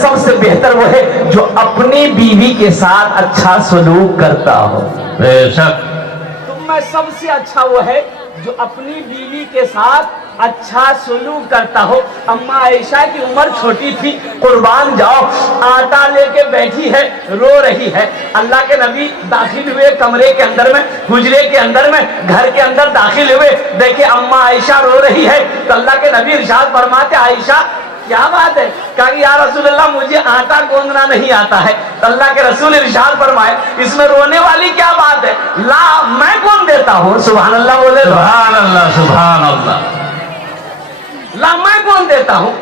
سب سے بہتر وہ ہے جو اپنی بیوی کے ساتھ اچھا سلوک کرتا ہو. بے شک. تم میں سب سے اچھا وہ ہے جو اپنی بیوی کے ساتھ اچھا سلوک کرتا ہو. اما عائشہ کی عمر چھوٹی تھی، قربان جاؤ، آٹا لے کے بیٹھی ہے، رو رہی ہے. اللہ کے نبی داخل ہوئے کمرے کے اندر میں، حجرے کے اندر میں، گھر کے اندر داخل ہوئے، دیکھے اما عائشہ رو رہی ہے تو اللہ کے نبی ارشاد فرماتے عائشہ کیا بات ہے؟ کہا کہ یا رسول اللہ مجھے آٹا گوندنا نہیں آتا ہے. تو اللہ کے رسول ارشاد فرمائے اس میں رونے والی کیا بات ہے؟ لا میں گوند دیتا ہوں. سبحان اللہ بولے. سبحان اللہ سبحان اللہ. لا میں گوند دیتا ہوں.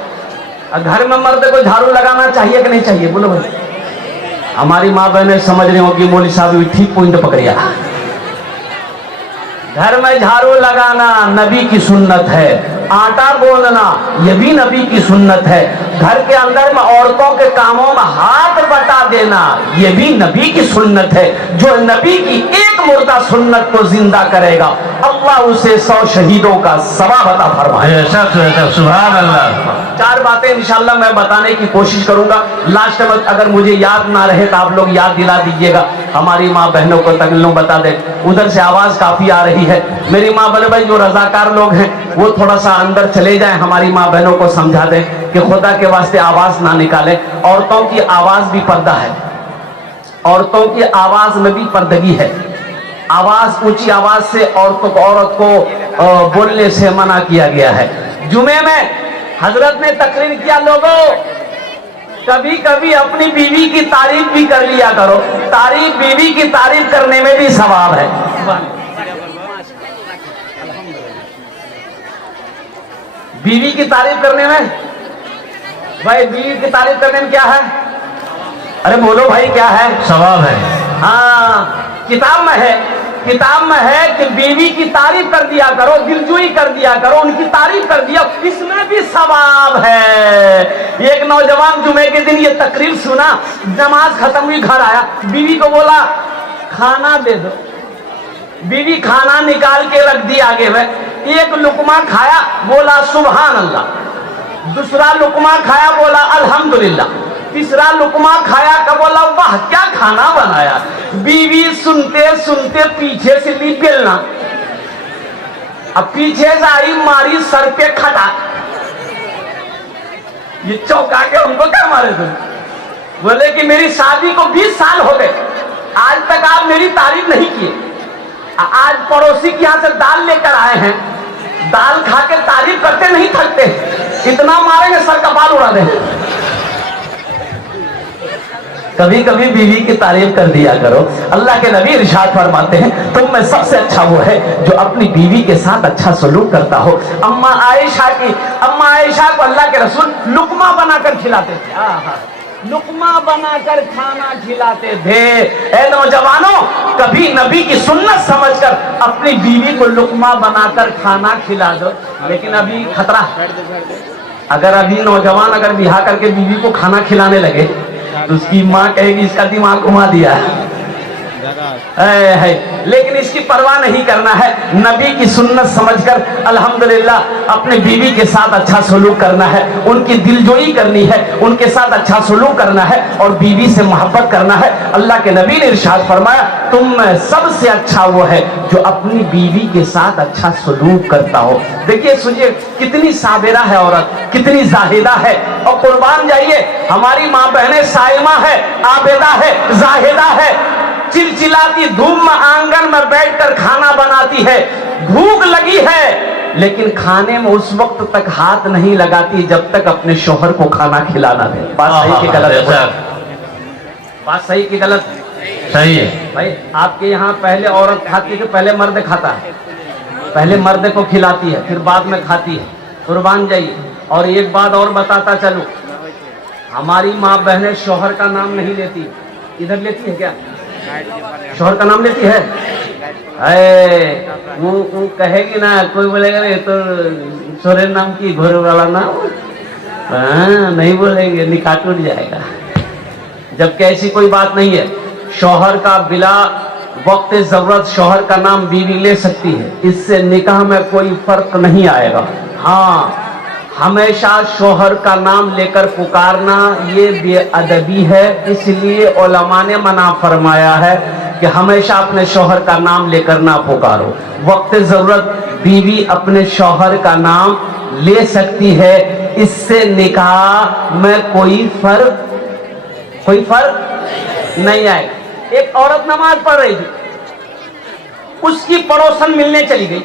گھر میں مرد کو جھاڑو لگانا چاہیے کہ نہیں چاہیے؟ بولو بھائی. ہماری ماں بہنیں سمجھ رہی ہوں کہ مولوی صاحب بھی ٹھیک پوائنٹ پکڑیا. گھر میں جھاڑو لگانا نبی کی سنت ہے، آٹا گوندنا یہ بھی نبی کی سنت ہے، گھر کے اندر میں عورتوں کے کاموں میں ہاتھ بٹا دینا یہ بھی نبی کی سنت ہے. جو نبی کی ایک مردہ سنت کو زندہ کرے گا اللہ اسے 100 شہیدوں کا ثواب عطا فرمائے. بے شک بے شک. سبحان اللہ. 4 باتیں انشاءاللہ میں بتانے کی کوشش کروں گا. لاسٹ میں اگر مجھے یاد نہ رہے تو آپ لوگ یاد دلا دیجئے گا. ہماری ماں بہنوں کو تکلیف بتا دیں. ادھر سے آواز کافی آ رہی ہے. میری ماں بڑے بھائی جو رضاکار لوگ ہیں وہ تھوڑا سا اندر چلے جائیں، ہماری ماں بہنوں کو سمجھا دیں کہ خدا کے واسطے آواز نہ نکالیں. عورتوں کی آواز بھی پردہ ہے، عورتوں کی آواز میں بھی پردگی ہے. آواز اونچی آواز سے عورت کو بولنے سے منع کیا گیا ہے. جمعے میں حضرت نے تقریر کیا لوگوں کبھی کبھی اپنی بیوی کی تعریف بھی کر لیا کرو. تعریف بیوی کی تعریف کرنے میں بھی ثواب ہے. بیوی کی تعریف کرنے میں بھائی بیوی کی تعریف کرنے میں کیا ہے؟ ارے بولو بھائی کیا ہے؟ ثواب ہے. ہاں کتاب میں ہے کہ بیوی کی تعریف کر دیا کرو، دلجوئی کر دیا کرو، ان کی تعریف کر دیا، اس میں بھی ثواب ہے. ایک نوجوان جمعے کے دن یہ تقریر سنا، نماز ختم ہوئی گھر آیا، بیوی کو بولا کھانا دے دو. بیوی کھانا نکال کے رکھ دی آگے میں. ایک لقمہ کھایا بولا سبحان اللہ، دوسرا لقمہ کھایا بولا الحمدللہ، تیسرا لقمہ کھایا کہ بولا واہ کیا کھانا بنایا. بیوی سنتے سنتے پیچھے سے لی بیلنا، اب پیچھے سے آئی ماری سر پہ کھٹا. یہ چوکا کے ہم کو کیا مارے تھے؟ بولے کہ میری شادی کو 20 سال ہو گئے، آج تک آپ میری تعریف نہیں کیے. آج پڑوسی کے یہاں سے دال لے کر آئے ہیں، دال کھا کے تعریف کرتے نہیں تھکتے، اتنا ماریں گے سر کا بال اڑا دیں. کبھی کبھی بیوی کی تعریف کر دیا کرو. اللہ کے نبی ارشاد فرماتے ہیں تم میں سب سے اچھا وہ ہے جو اپنی بیوی کے ساتھ اچھا سلوک کرتا ہو. اما عائشہ کو اللہ کے رسول لقمہ بنا کر کھلاتے تھے. لقمہ بنا کر کھانا کھلاتے تھے. اے نوجوانوں کبھی نبی کی سنت سمجھ کر اپنی بیوی کو لقمہ بنا کر کھانا کھلا دو. لیکن ابھی خطرہ، اگر ابھی نوجوان اگر بیاہ کر کے بیوی کو کھانا کھلانے لگے تو اس کی ماں کہے گی اس کا دماغ گھما دیا ہے. لیکن اس کی پرواہ نہیں کرنا ہے، نبی کی سنت سمجھ کر الحمدللہ اپنے بیوی کے ساتھ اچھا سلوک کرنا ہے، ان کی دلجوئی کرنی ہے، ان کے ساتھ اچھا سلوک کرنا ہے اور بیوی سے محبت کرنا ہے. اللہ کے نبی نے ارشاد فرمایا تم میں سب سے اچھا وہ ہے جو اپنی بیوی کے ساتھ اچھا سلوک کرتا ہو. دیکھیے سنیے کتنی صابرہ ہے عورت، کتنی زاہدہ ہے. اور قربان جائیے ہماری ماں بہنیں صائمہ ہے، عابدہ ہے، زاہدہ ہے، چلچلاتی دھوپ میں آنگن میں بیٹھ کر کھانا بناتی ہے. بھوک لگی ہے لیکن کھانے میں اس وقت تک ہاتھ نہیں لگاتی جب تک اپنے شوہر کو کھانا کھلانا دے. بات صحیح کی غلط ہے؟ بات صحیح کی غلط؟ صحیح ہے. بھائی آپ کے یہاں پہلے عورت کھاتی ہے کہ پہلے مرد کھاتا ہے؟ پہلے مرد کو کھلاتی ہے پھر بعد میں کھاتی ہے. قربان جائیے. اور ایک بات اور بتاتا چلوں، ہماری ماں بہنیں شوہر کا نام نہیں لیتی. ادھر لیتی ہے کیا؟ شوہر کا نام لیتی ہے؟ وہ کہے گی نا، کوئی بولے گا یہ تو سورے نام کی گھوڑے والا نام، نہیں بولیں گے نکاح ٹوٹ جائے گا. جبکہ ایسی کوئی بات نہیں ہے. شوہر کا بلا وقت ضرورت شوہر کا نام بیوی لے سکتی ہے، اس سے نکاح میں کوئی فرق نہیں آئے گا. ہاں हमेशा शोहर का नाम लेकर पुकारना ये बेअदबी है, इसलिए उलमा ने मना फरमाया है कि हमेशा अपने शोहर का नाम लेकर ना पुकारो। वक्त ज़रूरत बीवी अपने शोहर का नाम ले सकती है, इससे निकाह में कोई फर्क नहीं आए। एक औरत नमाज पढ़ रही थी, उसकी पड़ोसन मिलने चली गई।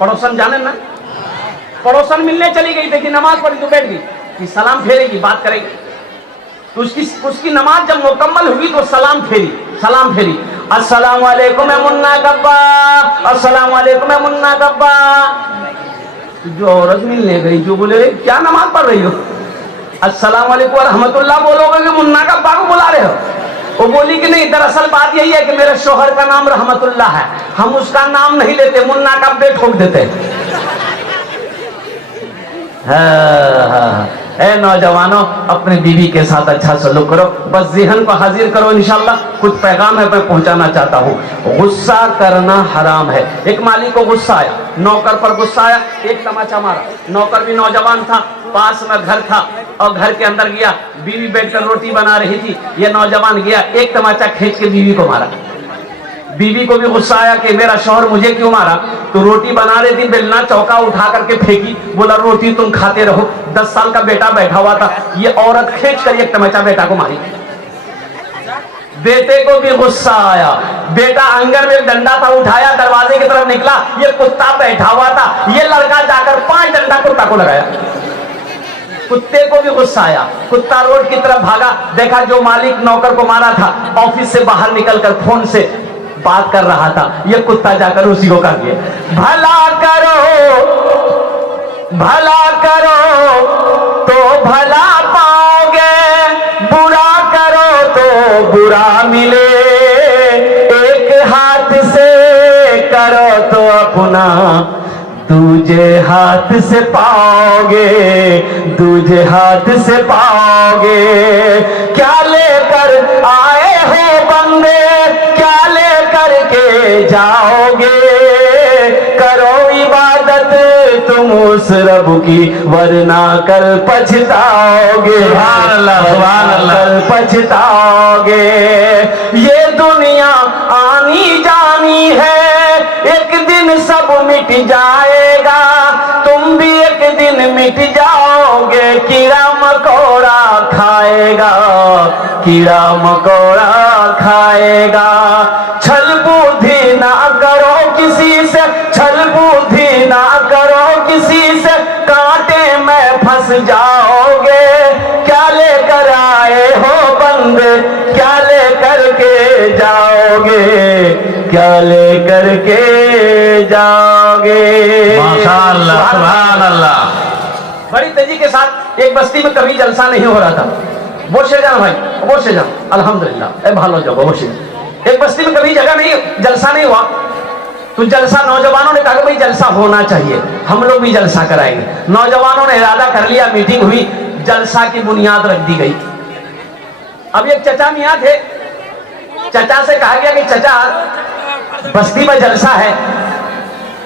पड़ोसन जाने ना, पड़ोसन मिलने चली गई, देखी नमाज पढ़ी तो बैठ गई कि सलाम फेरेगी, बात करेगी। तो उसकी नमाज जब मुकम्मल हुई तो सलाम फेरी, अस्सलाम वालेकुम मुन्ना कब्बा, अस्सलाम वालेकुम मुन्ना कब्बा। तो जो औरत मिलने गई, जो बोले क्या नमाज पढ़ रही हो, अस्सलाम वालेकुम रहमतुल्लाह बोलोगे कि मुन्ना कब्बा को बुला रहे हो? वो बोली कि नहीं, दरअसल बात यही है कि मेरे शोहर का नाम रहमतुल्लाह है, हम उसका नाम नहीं लेते, मुन्ना कब्बे ठोक देते। ए नौजवानों, अपने बीवी के साथ अच्छा सलूक करो, बस ज़हन को हाजिर करो। इंशाल्लाह कुछ पैगाम है मैं पहुंचाना चाहता हूँ। गुस्सा करना हराम है। एक मालिक को गुस्सा आया, नौकर पर गुस्सा आया, एक तमाचा मारा। नौकर भी नौजवान था, पास में घर था और घर के अंदर गया, बीवी बैठकर रोटी बना रही थी, ये नौजवान गया, एक तमाचा खींच के बीवी को मारा। बीवी को भी गुस्सा आया कि मेरा शौहर मुझे क्यों मारा, तो रोटी बना रही थी, बेलना चौका उठा करके फेंकी, बोला रोटी तुम खाते रहो। 10 साल का बेटा बैठा हुआ था, ये औरत खींच कर एक तमाचा बेटा को मारी। बेटे को भी गुस्सा आया, बेटा आंगन में डंडा था, उठाया, दरवाजे की तरफ निकला, ये कुत्ता बैठा हुआ था, ये लड़का जाकर 5 डंडा कुत्ता को लगाया। कुत्ते को भी गुस्सा आया, कुत्ता रोड की तरफ भागा, देखा जो मालिक नौकर को मारा था ऑफिस से बाहर निकलकर फोन से बात कर रहा था, ये कुत्ता जाकर उसी को कह दिया, भला करो तो भला पाओगे, बुरा करो तो बुरा मिले, एक हाथ से करो तो अपना दूजे हाथ से पाओगे, दूजे हाथ से पाओगे। क्या लेकर आए हो बंदे, क्या लेकर के जाओगे, करो इबादत तुम उस रब की, वरना कल पछताओगे, सुभान अल्लाह, सुभान अल्लाह। कल पछताओगे। ये दुनिया आनी जानी है, एक दिन सब मिट जाएगा, तुम भी एक दिन मिट जाओगे, कीड़ा मकोड़ा खाएगा, कीड़ा मकोड़ा खाएगा। छल बुद्धि ना करो किसी से, छल बुद्धि ना करो किसी से, कांटे में फंस जाओगे। क्या लेकर आए हो बंदे, क्या लेकर के जाओगे, क्या लेकर के जाओगे। माशाअल्लाह, सुभान अल्लाह। बड़ी तेजी के साथ एक बस्ती में कभी जलसा नहीं हो रहा था। বসে যান भाई, বসে যান, अल्हम्दुलिल्लाह, भालो जगह बसে। एक बस्ती में कभी जगह नहीं, जलसा नहीं हुआ, तो जलसा नौजवानों ने कहा भाई जलसा होना चाहिए, हम लोग भी जलसा कराएंगे। नौजवानों ने इरादा कर लिया, मीटिंग हुई, जलसा की बुनियाद रख दी गई। अब एक चचा मियाँ थे, चचा से कहा गया कि चचा बस्ती में जलसा है,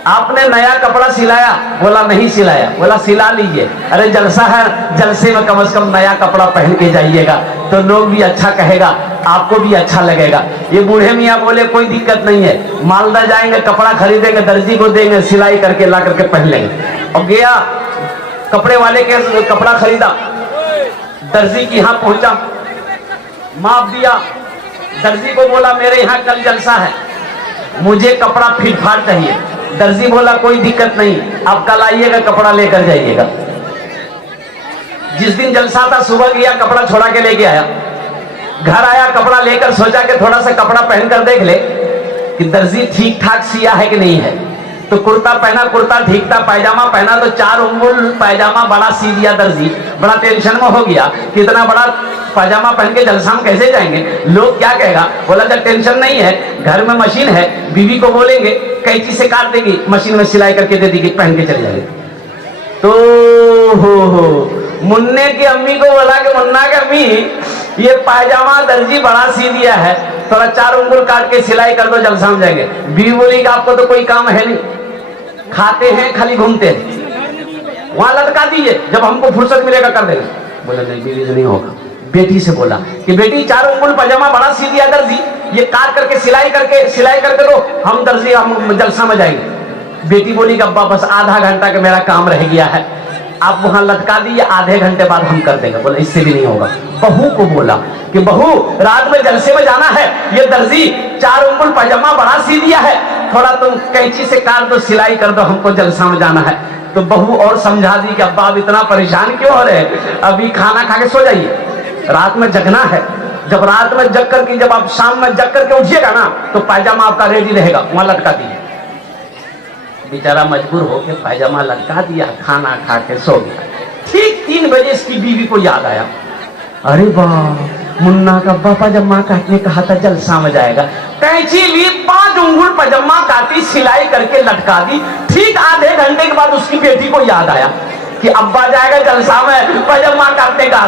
आपने नया कपड़ा सिलाया? बोला नहीं सिलाया। बोला सिला लीजिए। अरे जलसा है, जलसे में कम से कम नया कपड़ा पहन के जाइएगा तो लोग भी अच्छा कहेगा, आपको भी अच्छा लगेगा। ये बूढ़े मियाँ बोले कोई दिक्कत नहीं है, मालदा जाएंगे, कपड़ा खरीदेंगे, दर्जी को देंगे, सिलाई करके ला करके पहन लेंगे। और गया कपड़े वाले के कपड़ा खरीदा, दर्जी के यहाँ पहुंचा, माप दिया, दर्जी को बोला मेरे यहाँ कल जलसा है, मुझे कपड़ा फिट फाट चाहिए। दर्जी बोला कोई दिक्कत नहीं, आप कल आइएगा, कपड़ा लेकर जाइएगा। जिस दिन जलसा था सुबह गया, कपड़ा छोड़ा के लेके आया, घर आया, कपड़ा लेकर सोचा कि थोड़ा सा कपड़ा पहनकर देख ले कि दर्जी ठीक ठाक सिया है कि नहीं है। तो कुर्ता पहना, कुर्ता ठीक था, पायजामा पहना तो 4 उंगल पायजामा बड़ा सी दिया दर्जी। बड़ा टेंशन में हो गया कि इतना बड़ा पायजामा पहन के जलसा में कैसे जाएंगे, लोग क्या कहेगा। बोला जब टेंशन नहीं है, घर में मशीन है, बीवी को बोलेंगे कैंची से काट देगी, मशीन में सिलाई करके दे देगी, पहन के चले जाएंगे। तो हो मुन्ने की अम्मी को बोला कि मुन्ना की अम्मी ये पायजामा दर्जी बड़ा सी दिया है, थोड़ा 4 उंगल काट के सिलाई कर दो, जलसा में जाएंगे। बीवी बोली कि आपको तो कोई काम है नहीं, खाते हैं खाली घूमते हैं। वहां लटका दीजिए, जब हमको फुर्सत मिलेगा कर देंगे। बोले नहीं, बीवी से नहीं होगा। बेटी से बोला कि बेटी 4 उंगल पजामा बड़ा सी दिया दर्जी, ये काट करके सिलाई करके दो, हम दर्जी हम जलसा में जाएंगे। बेटी बोली कि अब्बा बस आधा घंटा का मेरा काम रह गया है, आप वहां लटका दीजिए, आधे घंटे बाद हम कर देंगे। बोले इससे भी नहीं होगा। बहू को बोला कि बहू रात में जलसे में जाना है, ये दर्जी 4 उंगल पजामा बड़ा सी दिया है, थोड़ा तुम कैंची से काट दो, सिलाई कर दो, हमको जलसा में जाना है। तो बहू और समझा दी कि अब्बा आप इतना परेशान क्यों हो रहे, अभी खाना खा के सो जाइए, रात में जगना है। जब रात में जग करके, जब आप शाम में जग करके उठिएगा ना, तो पायजामा आपका रेडी रहेगा, वहां लटका दीजिए। बेचारा मजबूर होकर पायजामा लटका दिया, खाना खा के सो गया। ठीक 3 बजे इसकी बीवी को याद आया, अरे वाह, मुन्ना का अब्बा पजामा काटने कहा था, जलसा में जाएगा। कैंची ली, 5 उंगल पजामा काटी, सिलाई करके लटका दी। ठीक आधे घंटे के बाद उसकी बेटी को याद आया कि अब्बा जाएगा जलसा में, पजामा काटने का।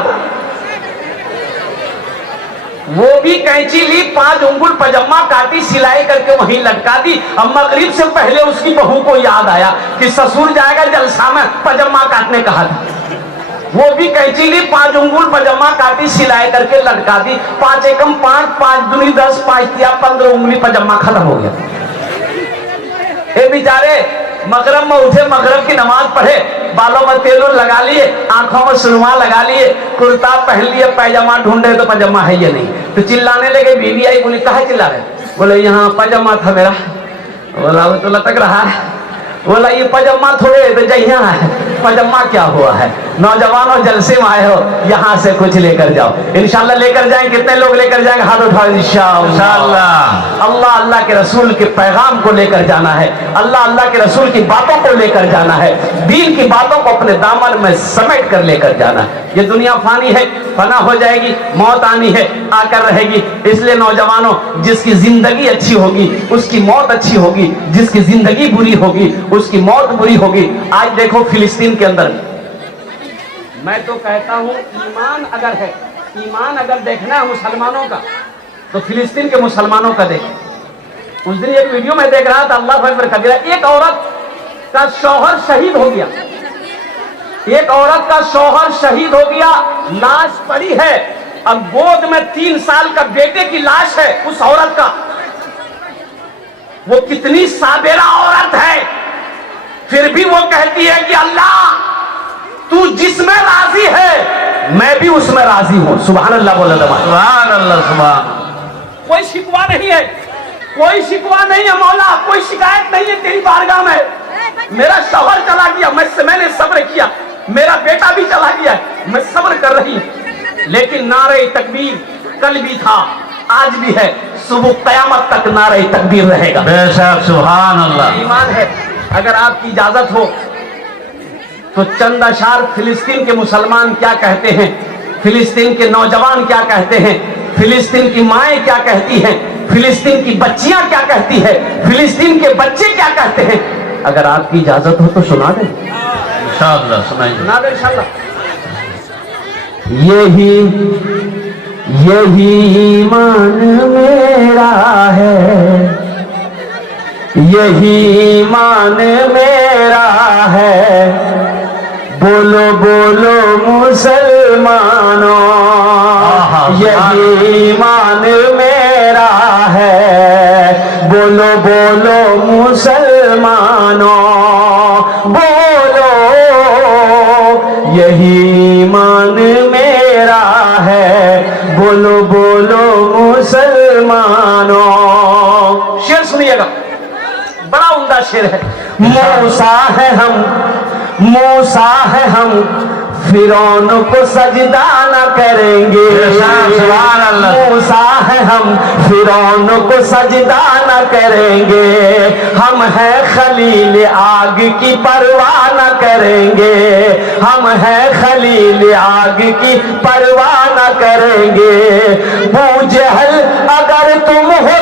वो भी कैंची ली, 5 उंगल पजामा काटी, सिलाई करके वहीं लटका दी। अब मगरिब से पहले उसकी बहू को याद आया कि ससुर जाएगा जलसा में, पजामा काटने कहा था। वो भी कैंची ली, 5 उंगल पजामा काटी, सिलाई करके लटका दी। 5 एकम 5, 5 दूनी 10, 5 तिया 15 उंगली पजामा खत्म हो गया। ये बेचारे मगरब में उठे, मगरब की नमाज पढ़े, बालों में तेल लगा लिए, आंखों में सुरमा लगा लिए, कुर्ता पहन लिए, पैजामा ढूंढे तो पजामा है ये नहीं, तो चिल्लाने लगे। बीवी आई, बोली कहा चिल्ला रहे? बोले यहाँ पजामा था मेरा। बोला वो तो लटक रहा है। बोला ये पजामा थोड़े तो जहिया है, पजामा क्या हुआ है? नौजवानों जलसे में आए हो, यहाँ से कुछ लेकर जाओ, इंशाल्लाह लेकर जाएं। कितने लोग लेकर जाएंगे? हाथ उठाओ इंशाल्लाह। अल्लाह अल्लाह के रसूल के पैगाम को लेकर जाना है, अल्लाह अल्लाह के रसूल की बातों को लेकर जाना है, दीन की बातों को अपने दामन में समेट कर लेकर जाना है। ये दुनिया फानी है, फना हो जाएगी, मौत आनी है, आकर रहेगी। इसलिए नौजवानों, जिसकी जिंदगी अच्छी होगी उसकी मौत अच्छी होगी, जिसकी जिंदगी बुरी होगी उसकी मौत बुरी होगी। आज देखो फिलिस्तीन के अंदर, मैं तो कहता हूं ईमान अगर है, ईमान अगर देखना है मुसलमानों का, तो फिलिस्तीन के मुसलमानों का देखें। उस दिन एक वीडियो में देख रहा था, अल्लाह अकबर कबीरा, एक औरत का शौहर शहीद हो गया, एक औरत का शौहर शहीद हो गया, लाश पड़ी है, अब गोद में 3 साल का बेटे की लाश है उस औरत का। वो कितनी साबेरा औरत है, फिर भी वो कहती है कि अल्लाह तू जिसमें राजी है मैं भी उसमें राजी हूं। सुभान अल्लाह बोला, सुभान अल्लाह, सुभान। कोई शिकवा नहीं है, कोई शिकवा नहीं है मौला, कोई शिकायत नहीं है तेरी बारगाह में। मेरा शौहर चला गया, मैंने सब्र किया, मेरा बेटा भी चला गया, मैं सब्र कर रही हूं, लेकिन नारे तकबीर कल भी था, आज भी है, सुबह कयामत तक नारे तकबीर रहेगा। बेशक, सुभान अल्लाह। ईमान है। अगर आपकी इजाजत हो तो चंद अशार फिलिस्तीन के मुसलमान क्या कहते हैं, फिलिस्तीन के नौजवान क्या कहते हैं, फिलिस्तीन की माएँ क्या कहती हैं, फिलिस्तीन की बच्चियां क्या कहती है, फिलिस्तीन के बच्चे क्या कहते हैं, अगर आपकी इजाजत हो तो सुना दें। इंशाअल्लाह सुनाइए, सुना दें इंशाअल्लाह। यही ईमान मेरा है, यही ईमान मेरा है, बोलो बोलो मुसलमानों, यही ईमान मेरा है, बोलो बोलो मुसलमानों, बोलो यही ईमान मेरा है, बोलो बोलो मुसलमानों। शेर सुनिएगा, बड़ा उम्दा शेर है। मूसा है हम फिरौन को सजदा न करेंगे, सुभान अल्लाह। मूसा है हम फिरौन को सजदा न करेंगे, हम हैं खलील आग की परवाह न करेंगे, हम हैं खलील आग की परवाह न करेंगे। बू जहल अगर तुम हो